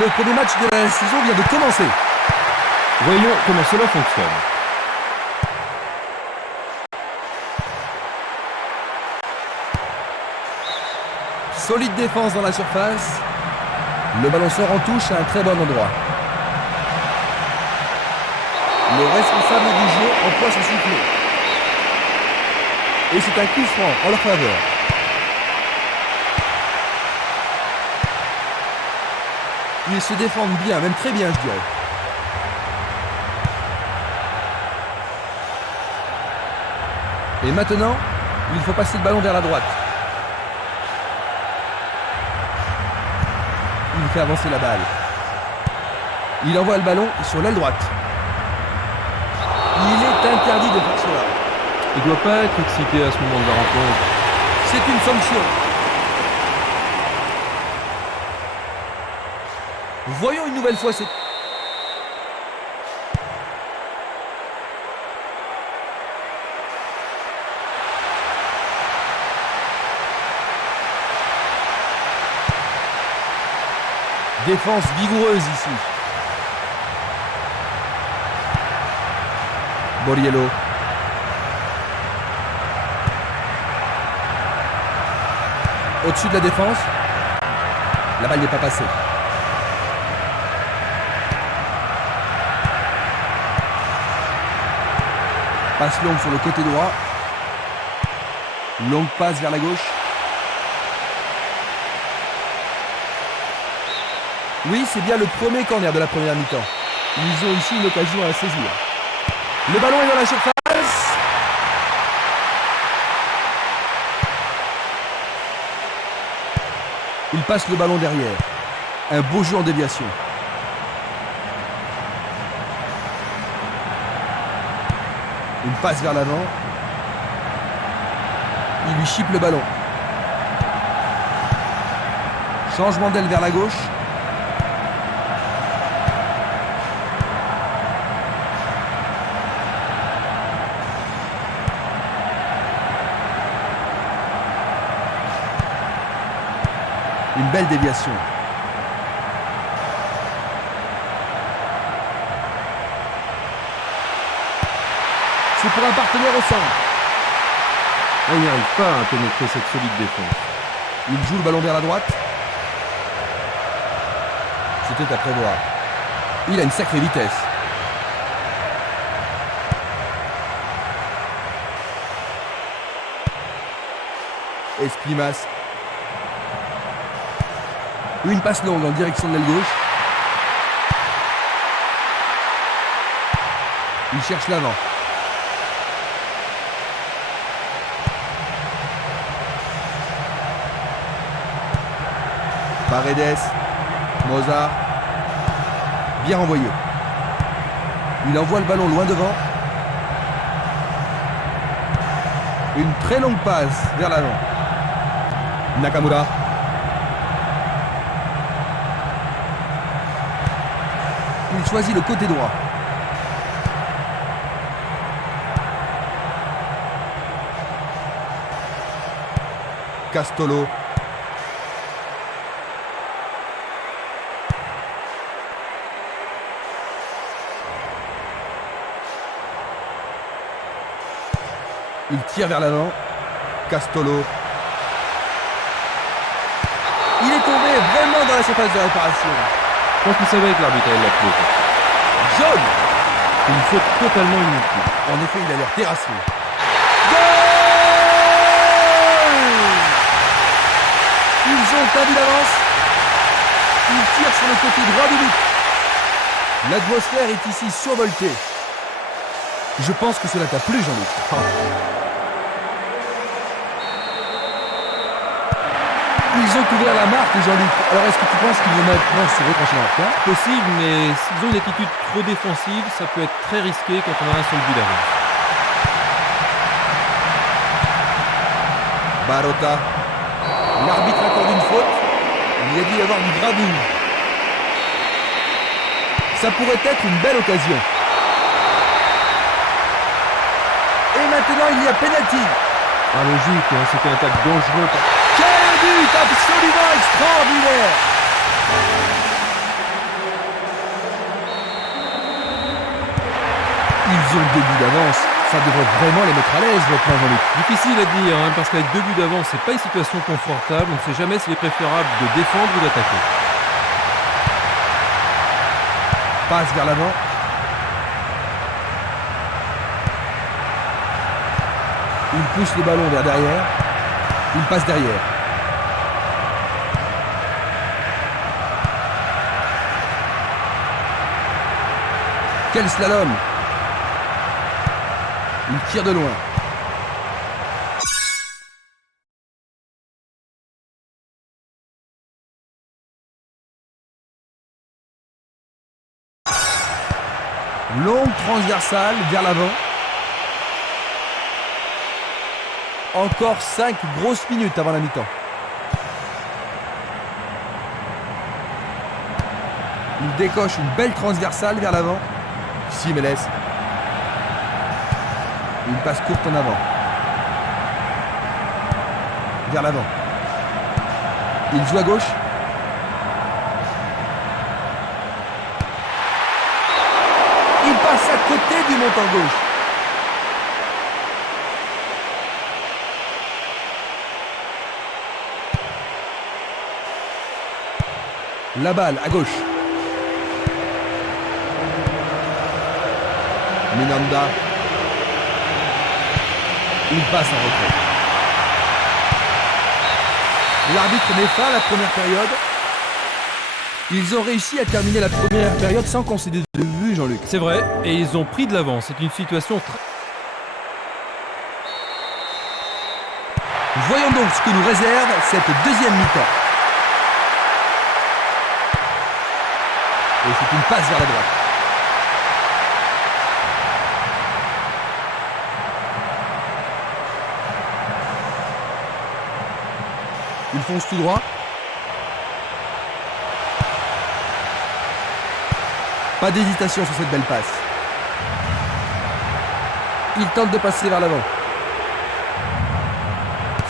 Le premier match de la saison vient de commencer. Voyons comment cela fonctionne. Solide défense dans la surface. Le ballon sort en touche à un très bon endroit. Le responsable du jeu emploie son sifflet. Et c'est un coup franc en leur faveur. Ils se défendent bien, même très bien, je dirais. Et maintenant, il faut passer le ballon vers la droite. Il fait avancer la balle. Il envoie le ballon sur l'aile droite. Il est interdit de faire cela. Il ne doit pas être excité à ce moment de la rencontre. C'est une sanction. Voyons une nouvelle fois cette... Défense vigoureuse ici. Borriello. Au-dessus de la défense. La balle n'est pas passée. Passe longue sur le côté droit. Longue passe vers la gauche. Oui, c'est bien le premier corner de la première mi-temps. Ils ont ici une occasion à saisir. Le ballon est dans la surface. Il passe le ballon derrière. Un beau jeu en déviation. Une passe vers l'avant. Il lui chipe le ballon. Changement d'aile vers la gauche. Une belle déviation. C'est pour un partenaire au centre. Il n'y arrive pas à pénétrer cette solide défense. Il joue le ballon vers la droite. C'était à prévoir. Il a une sacrée vitesse. Esplimas. Une passe longue en direction de l'aile gauche. Il cherche l'avant. Paredes. Mozart. Bien renvoyé. Il envoie le ballon loin devant. Une très longue passe vers l'avant. Nakamura. Il choisit le côté droit. Castolo. Il tire vers l'avant. Castolo. Il est tombé vraiment dans la surface de réparation. Je pense qu'il savait que l'arbitre allait l'appeler. Jaune. Une faute totalement inutile. En effet, il a l'air terrassé. Goal! Ils ont un but d'avance. Ils tirent sur le côté droit du but. L'atmosphère est ici survoltée. Je pense que cela t'a plu, Jean-Luc. Ils ont couvert la marque, Jean-Luc. Alors, est-ce que tu penses qu'ils vont maintenant se retrancher dans leur coin? Possible, mais s'ils ont une attitude trop défensive, ça peut être très risqué quand on a un seul but d'avance. Barota. L'arbitre accorde une faute. Il a dû y avoir du gravure. Ça pourrait être une belle occasion. Et maintenant, il y a pénalty. Logique, hein, c'était un tacle dangereux. Quel but absolument extraordinaire! Ils ont 2 buts d'avance. Ça devrait vraiment les mettre à l'aise, votre main, Jean-Luc. Difficile à dire, hein, parce qu'avec 2 buts d'avance, c'est pas une situation confortable. On ne sait jamais s'il est préférable de défendre ou d'attaquer. Passe vers l'avant. Il pousse le ballon vers derrière. Il passe derrière. Quel slalom! Il tire de loin. Longue transversale vers l'avant. Encore 5 grosses minutes avant la mi-temps. Il décoche une belle transversale vers l'avant. Simeles. Une passe courte en avant. Vers l'avant. Il joue à gauche. Il passe à côté du montant gauche. La balle à gauche. Minanda. Il passe en retrait. L'arbitre met fin à la première période. Ils ont réussi à terminer la première période sans concéder de but, Jean-Luc. C'est vrai, et ils ont pris de l'avance. C'est une situation très... Voyons donc ce que nous réserve cette deuxième mi-temps. Et c'est une passe vers la droite. Il fonce tout droit. Pas d'hésitation sur cette belle passe. Il tente de passer vers l'avant.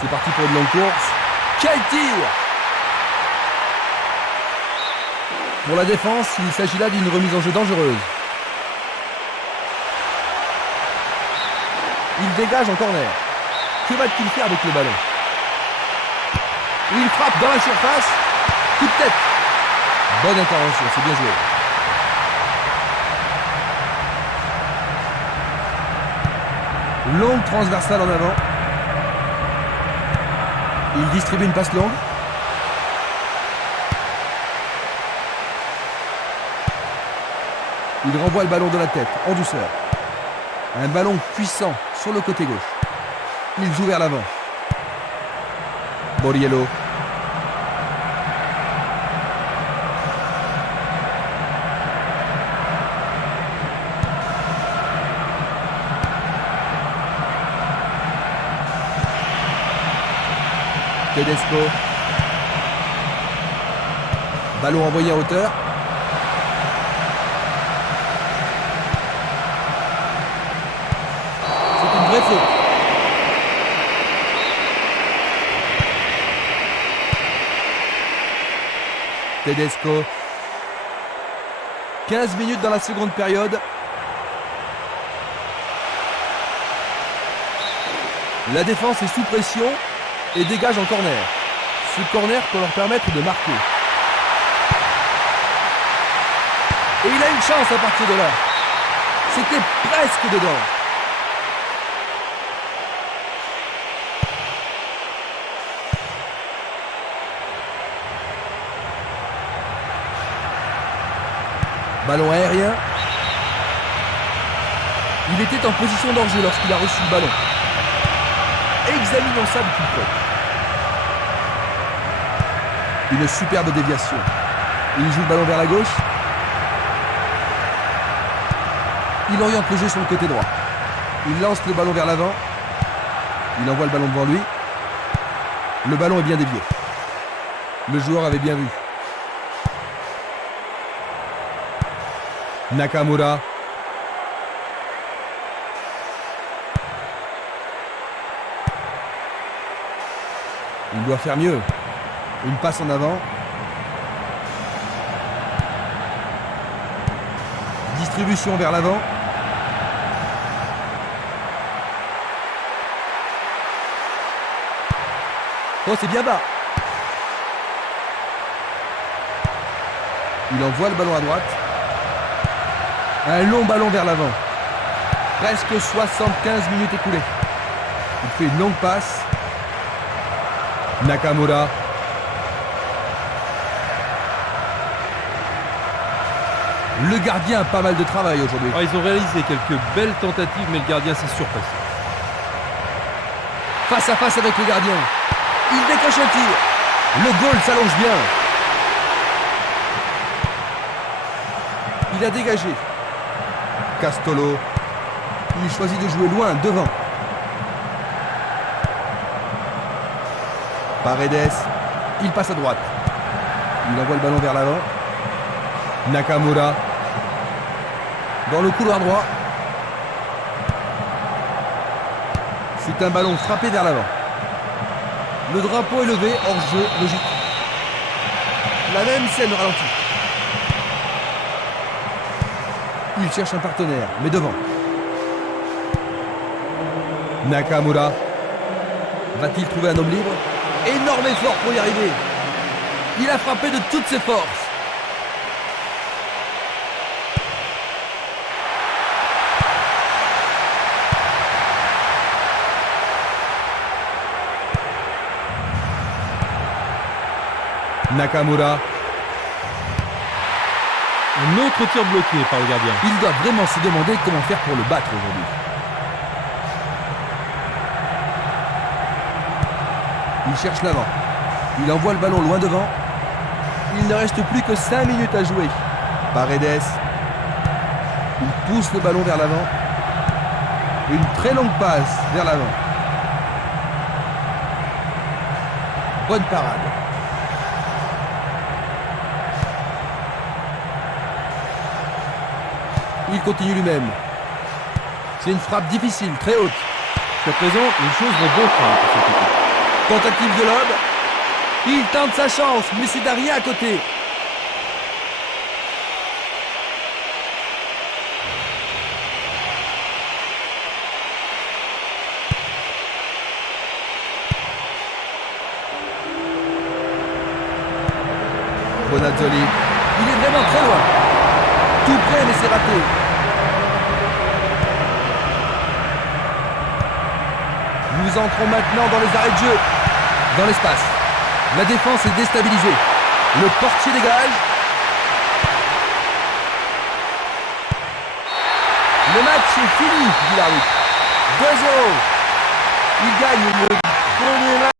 C'est parti pour une longue course. Quel tir! Pour la défense, il s'agit là d'une remise en jeu dangereuse. Il dégage en corner. Que va-t-il faire avec le ballon? Il frappe dans la surface. Coup de tête. Bonne intervention, c'est bien joué. Longue transversale en avant. Il distribue une passe longue. Il renvoie le ballon de la tête, en douceur. Un ballon puissant sur le côté gauche. Il joue vers l'avant. Borriello. Tedesco. Ballon envoyé en hauteur. C'est une vraie faute. Tedesco. 15 minutes dans la seconde période. La défense est sous pression et dégage en corner. Ce corner peut leur permettre de marquer. Et il a une chance à partir de là. C'était presque dedans. Ballon aérien. Il était en position danger lorsqu'il a reçu le ballon. Examinons ça de plus près. Une superbe déviation. Il joue le ballon vers la gauche. Il oriente le jeu sur le côté droit. Il lance le ballon vers l'avant. Il envoie le ballon devant lui. Le ballon est bien dévié. Le joueur avait bien vu. Nakamura. Il doit faire mieux. Une passe en avant. Distribution vers l'avant. Oh, c'est bien bas. Il envoie le ballon à droite. Un long ballon vers l'avant. Presque 75 minutes écoulées. Il fait une longue passe. Nakamura. Le gardien a pas mal de travail aujourd'hui. Ah, ils ont réalisé quelques belles tentatives, mais le gardien s'est surpassé. Face à face avec le gardien. Il décoche un tir. Le goal s'allonge bien. Il a dégagé. Castolo. Il choisit de jouer loin, devant. Paredes. Il passe à droite. Il envoie le ballon vers l'avant. Nakamura. Dans le couloir droit. C'est un ballon frappé vers l'avant. Le drapeau est levé, hors jeu, logique. La même scène ralentie. Il cherche un partenaire, mais devant. Nakamura. Va-t-il trouver un homme libre? Énorme effort pour y arriver. Il a frappé de toutes ses forces. Nakamura. Un autre tir bloqué par le gardien. Il doit vraiment se demander comment faire pour le battre aujourd'hui. Il cherche l'avant. Il envoie le ballon loin devant. Il ne reste plus que 5 minutes à jouer. Paredes. Il pousse le ballon vers l'avant. Une très longue passe vers l'avant. Bonne parade. Il continue lui-même. C'est une frappe difficile, très haute. Jusqu'à présent, les choses vont bon train pour cette équipe. Tentative de lob. Il tente sa chance, mais c'est derrière à côté. Bonazzoli. Il est vraiment très loin. Tout près, mais c'est raté. Nous entrons maintenant dans les arrêts de jeu. Dans l'espace. La défense est déstabilisée. Le portier dégage. Le match est fini, dit l'arbitre. 2-0. Il gagne le premier match.